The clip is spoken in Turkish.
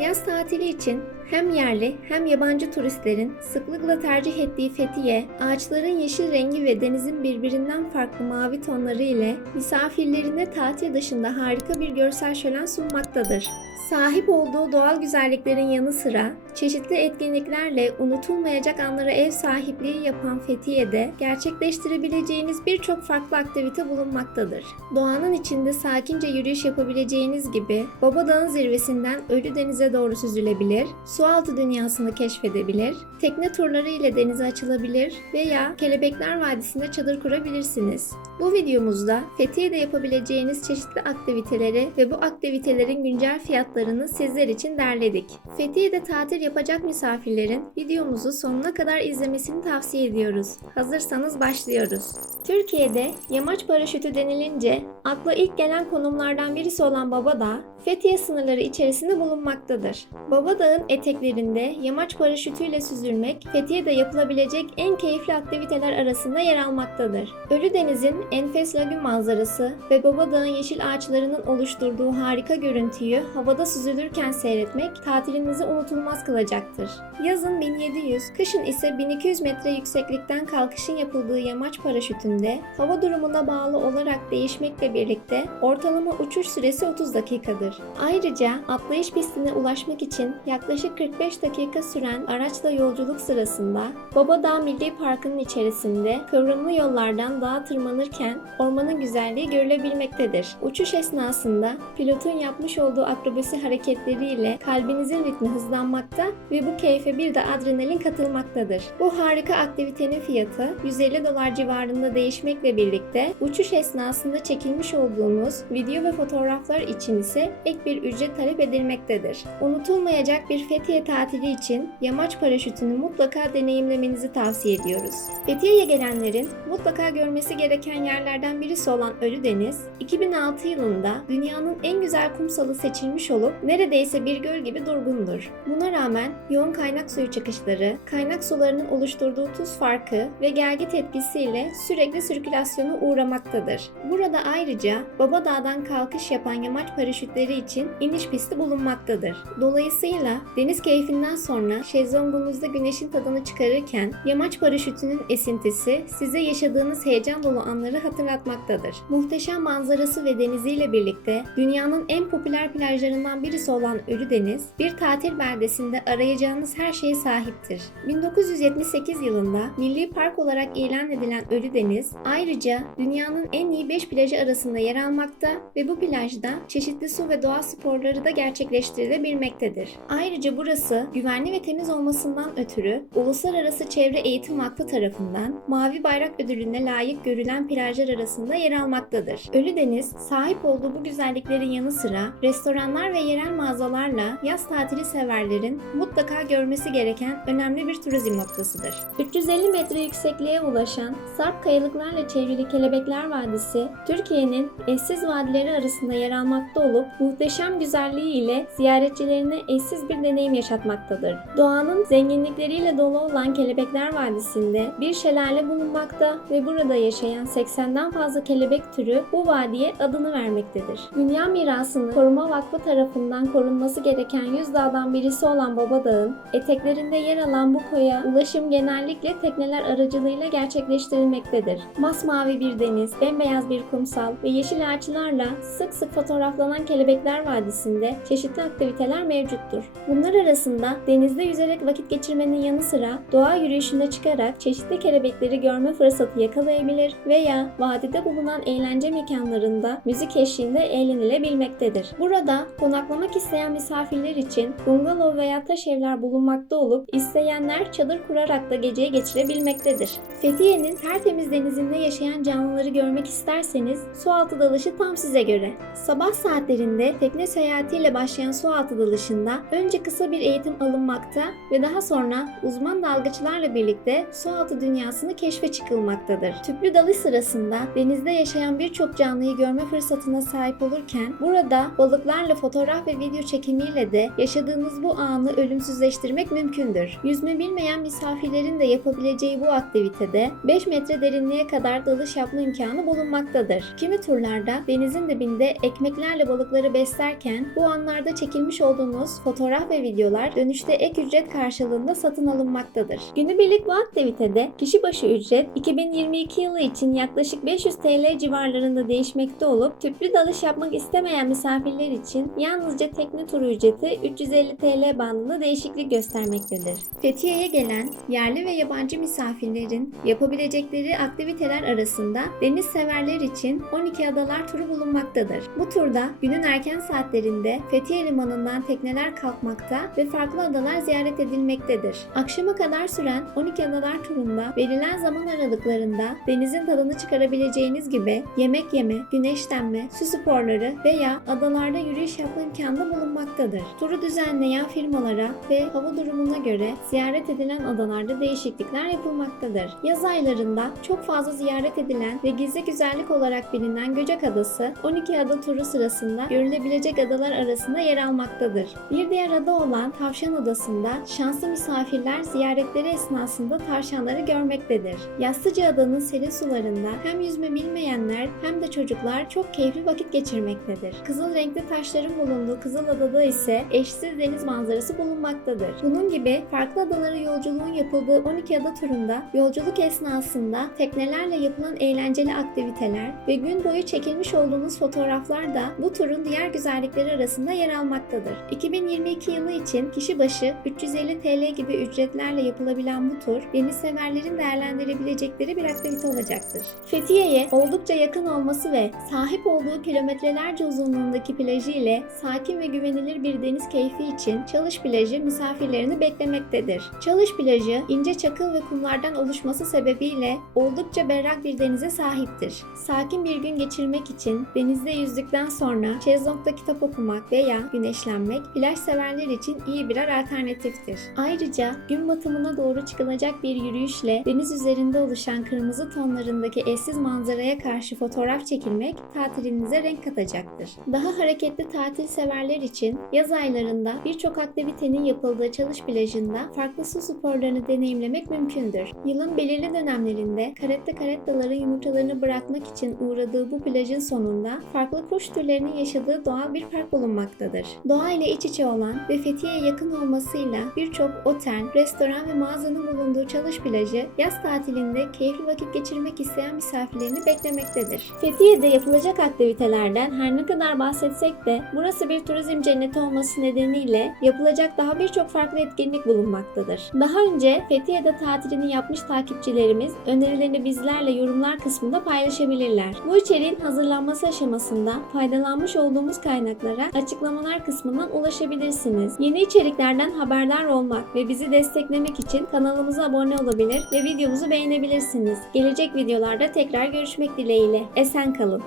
Yaz tatili için hem yerli hem yabancı turistlerin sıklıkla tercih ettiği Fethiye, ağaçların yeşil rengi ve denizin birbirinden farklı mavi tonları ile misafirlerine tatil dışında harika bir görsel şölen sunmaktadır. Sahip olduğu doğal güzelliklerin yanı sıra çeşitli etkinliklerle unutulmayacak anlara ev sahipliği yapan Fethiye'de gerçekleştirebileceğiniz birçok farklı aktivite bulunmaktadır. Doğanın içinde sakince yürüyüş yapabileceğiniz gibi Baba Dağı'nın zirvesinden Ölü Deniz'e doğru süzülebilir, sualtı dünyasını keşfedebilir, tekne turları ile denize açılabilir veya Kelebekler Vadisi'nde çadır kurabilirsiniz. Bu videomuzda Fethiye'de yapabileceğiniz çeşitli aktiviteleri ve bu aktivitelerin güncel fiyatlarını sizler için derledik. Fethiye'de tatil yapacak misafirlerin videomuzu sonuna kadar izlemesini tavsiye ediyoruz. Hazırsanız başlıyoruz. Türkiye'de yamaç paraşütü denilince akla ilk gelen konumlardan birisi olan Babadağ, Fethiye sınırları içerisinde bulunmaktadır. Babadağ'ın eteklerinde yamaç paraşütüyle süzülmek Fethiye'de yapılabilecek en keyifli aktiviteler arasında yer almaktadır. Ölüdeniz'in enfes lagün manzarası ve Babadağ'ın yeşil ağaçlarının oluşturduğu harika görüntüyü havada süzülürken seyretmek tatilinizi unutulmaz kılacaktır. Yazın 1700, kışın ise 1200 metre yükseklikten kalkışın yapıldığı yamaç paraşütünde hava durumuna bağlı olarak değişmekle birlikte ortalama uçuş süresi 30 dakikadır. Ayrıca atlayış pistine ulaşmak için yaklaşık 45 dakika süren araçla yolculuk sırasında Babadağ Milli Parkı'nın içerisinde kıvrımlı yollardan dağa tırmanırken ormanın güzelliği görülebilmektedir. Uçuş esnasında pilotun yapmış olduğu akrobasi hareketleriyle kalbinizin ritmi hızlanmakta ve bu keyfe bir de adrenalin katılmaktadır. Bu harika aktivitenin fiyatı 150 dolar civarında değişmekle birlikte uçuş esnasında çekilmiş olduğunuz video ve fotoğraflar için ise ek bir ücret talep edilmektedir. Unutulmayacak bir Fethiye tatili için yamaç paraşütünü mutlaka deneyimlemenizi tavsiye ediyoruz. Fethiye'ye gelenlerin mutlaka görmesi gereken yerlerden birisi olan Ölüdeniz, 2006 yılında dünyanın en güzel kumsalı seçilmiş olup neredeyse bir göl gibi durgundur. Buna rağmen yoğun kaynak suyu çıkışları, kaynak sularının oluşturduğu tuz farkı ve gelgit etkisiyle sürekli sirkülasyona uğramaktadır. Burada ayrıca Baba Dağ'dan kalkış yapan yamaç paraşütleri için iniş pisti bulunmaktadır. Dolayısıyla deniz keyfinden sonra şezlongunuzda güneşin tadını çıkarırken yamaç paraşütünün esintisi size yaşadığınız heyecan dolu anları hatırlatmaktadır. Muhteşem manzarası ve deniziyle birlikte dünyanın en popüler plajlarından birisi olan Ölüdeniz, bir tatil beldesinde arayacağınız her şeye sahiptir. 1978 yılında Milli Park olarak ilan edilen Ölüdeniz, ayrıca dünyanın en iyi 5 plajı arasında yer almakta ve bu plajda çeşitli su ve doğa sporları da gerçekleştirilebilmektedir. Ayrıca burası güvenli ve temiz olmasından ötürü Uluslararası Çevre Eğitim Vakfı tarafından Mavi Bayrak Ödülü'ne layık görülen plajlar arasında yer almaktadır. Ölüdeniz sahip olduğu bu güzelliklerin yanı sıra restoranlar ve yerel mağazalarla yaz tatili severlerin mutlaka görmesi gereken önemli bir turizm noktasıdır. 350 metre yüksekliğe ulaşan sarp kayalıklarla çevrili Kelebekler Vadisi, Türkiye'nin eşsiz vadileri arasında yer almakta olup muhteşem güzelliği ile ziyaretçilerine eşsiz bir deneyim yaşatmaktadır. Doğanın zenginlikleriyle dolu olan Kelebekler Vadisi'nde bir şelale bulunmakta ve burada yaşayan 80'den fazla kelebek türü bu vadiye adını vermektedir. Dünya Mirasını Koruma Vakfı tarafından korunması gereken 100 dağdan birisi olan Baba Dağı'nın eteklerinde yer alan bu koya ulaşım genellikle tekneler aracılığıyla gerçekleştirilmektedir. Masmavi bir deniz, bembeyaz bir kumsal ve yeşil ağaçlarla sık sık fotoğraflanan Kelebekler Vadisi'nde çeşitli aktiviteler mevcuttur. Bunlar arasında denizde yüzerek vakit geçirmenin yanı sıra doğa yürüyüşünde çıkarak çeşitli kelebekleri görme fırsatı yakalayabilir veya vadide bulunan eğlence mekanlarında müzik eşliğinde eğlenilebilmektedir. Burada konaklamak isteyen misafirler için bungalov veya taş evler bulunmakta olup isteyenler çadır kurarak da geceyi geçirebilmektedir. Fethiye'nin tertemiz denizinde yaşayan canlıları görmek isterseniz sualtı dalışı tam size göre. Sabah saatlerinde tekne seyahatiyle başlayan sualtı dalışında önce kısa bir eğitim alınmakta ve daha sonra uzman dalgıçlarla birlikte su altı dünyasını keşfe çıkılmaktadır. Tüplü dalış sırasında denizde yaşayan birçok canlıyı görme fırsatına sahip olurken burada balıklarla fotoğraf ve video çekimiyle de yaşadığınız bu anı ölümsüzleştirmek mümkündür. Yüzme bilmeyen misafirlerin de yapabileceği bu aktivitede 5 metre derinliğe kadar dalış yapma imkanı bulunmaktadır. Kimi turlarda denizin dibinde ekmeklerle balıkları beslerken bu anlarda çekilmiş olduğunuz fotoğraf ve videolar dönüşte ek ücret karşılığında satın alınmaktadır. Günübirlik bu aktivitede kişi başı ücret 2022 yılı için yaklaşık 500 TL civarlarında değişmekte olup tüplü dalış yapmak istemeyen misafirler için yalnızca tekne turu ücreti 350 TL bandında değişiklik göstermektedir. Fethiye'ye gelen yerli ve yabancı misafirlerin yapabilecekleri aktiviteler arasında deniz severler için 12 adalar turu bulunmaktadır. Bu turda günün erken saatlerinde Fethiye limanından tekneler kalkmakta ve farklı adalar ziyaret edilmektedir. Akşama kadar süren 12 adalar turunda verilen zaman aralıklarında denizin tadını çıkarabileceğiniz gibi yemek yeme, güneşlenme, su sporları veya adalarda yürüyüş yapma imkanı bulunmaktadır. Turu düzenleyen firmalara ve hava durumuna göre ziyaret edilen adalarda değişiklikler yapılmaktadır. Yaz aylarında çok fazla ziyaret edilen ve gizli güzellik olarak bilinen Göcek Adası 12 ada turu sırasında görülebilecek adalar arasında yer almaktadır. Bir diğer ada olan Tavşan Adası'nda şanslı misafirler ziyaretleri esnasında tavşanları görmektedir. Yastıcı Adanın serin sularında hem yüzme bilmeyenler hem de çocuklar çok keyifli vakit geçirmektedir. Kızıl renkli taşların bulunduğu Kızılada'da ise eşsiz deniz manzarası bulunmaktadır. Bunun gibi farklı adalara yolculuğun yapıldığı 12 ada turunda yolculuk esnasında teknelerle yapılan eğlenceli aktiviteler ve gün boyu çekilmiş olduğunuz fotoğraflar da bu turun diğer güzellikleri arasında yer almaktadır. 2022 yılı için kişi başı 350 TL gibi ücretlerle yapılabilen bu tur deniz severlerin değerlendirebilecekleri bir aktivite olacaktır. Fethiye'ye oldukça yakın olması ve sahip olduğu kilometrelerce uzunluğundaki plajı ile sakin ve güvenilir bir deniz keyfi için Çalış plajı misafirlerini beklemektedir. Çalış plajı ince çakıl ve kumlardan oluşması sebebiyle oldukça berrak bir denize sahiptir. Sakin bir gün geçirmek için denizde yüzdükten sonra şezlongda kitap okumak veya güneşlenmek plaj severler için iyi birer alternatiftir. Ayrıca gün batımına doğru çıkılacak bir yürüyüşle deniz üzerinde oluşan kırmızı tonlarındaki eşsiz manzaraya karşı fotoğraf çekilmek tatilinize renk katacaktır. Daha hareketli tatil severler için yaz aylarında birçok aktivitenin yapıldığı Çalış plajında farklı su sporlarını deneyimlemek mümkündür. Yılın belirli dönemlerinde karette karettaların yumurtalarını bırakmak için uğradığı bu plajın sonunda farklı kuş türlerinin yaşadığı doğal bir park bulunmaktadır. Doğa ile iç içe olan ve Fethiye'ye yakın olmasıyla birçok otel, restoran ve mağazanın bulunduğu Çalış plajı yaz tatilinde keyifli vakit geçirmek isteyen misafirlerini beklemektedir. Fethiye'de yapılacak aktivitelerden her ne kadar bahsetsek de burası bir turizm cenneti olması nedeniyle yapılacak daha birçok farklı etkinlik bulunmaktadır. Daha önce Fethiye'de tatilini yapmış takipçilerimiz önerilerini bizlerle yorumlar kısmında paylaşabilirler. Bu içeriğin hazırlanması aşamasında faydalanmış olduğumuz kaynaklara açıklamalar kısmından ulaşabilirsiniz. Yeni içeriklerden haberdar olmak ve bizi desteklemek için kanalımıza abone olabilir ve videomuzu beğenebilirsiniz. Gelecek videolarda tekrar görüşmek dileğiyle. Esen kalın.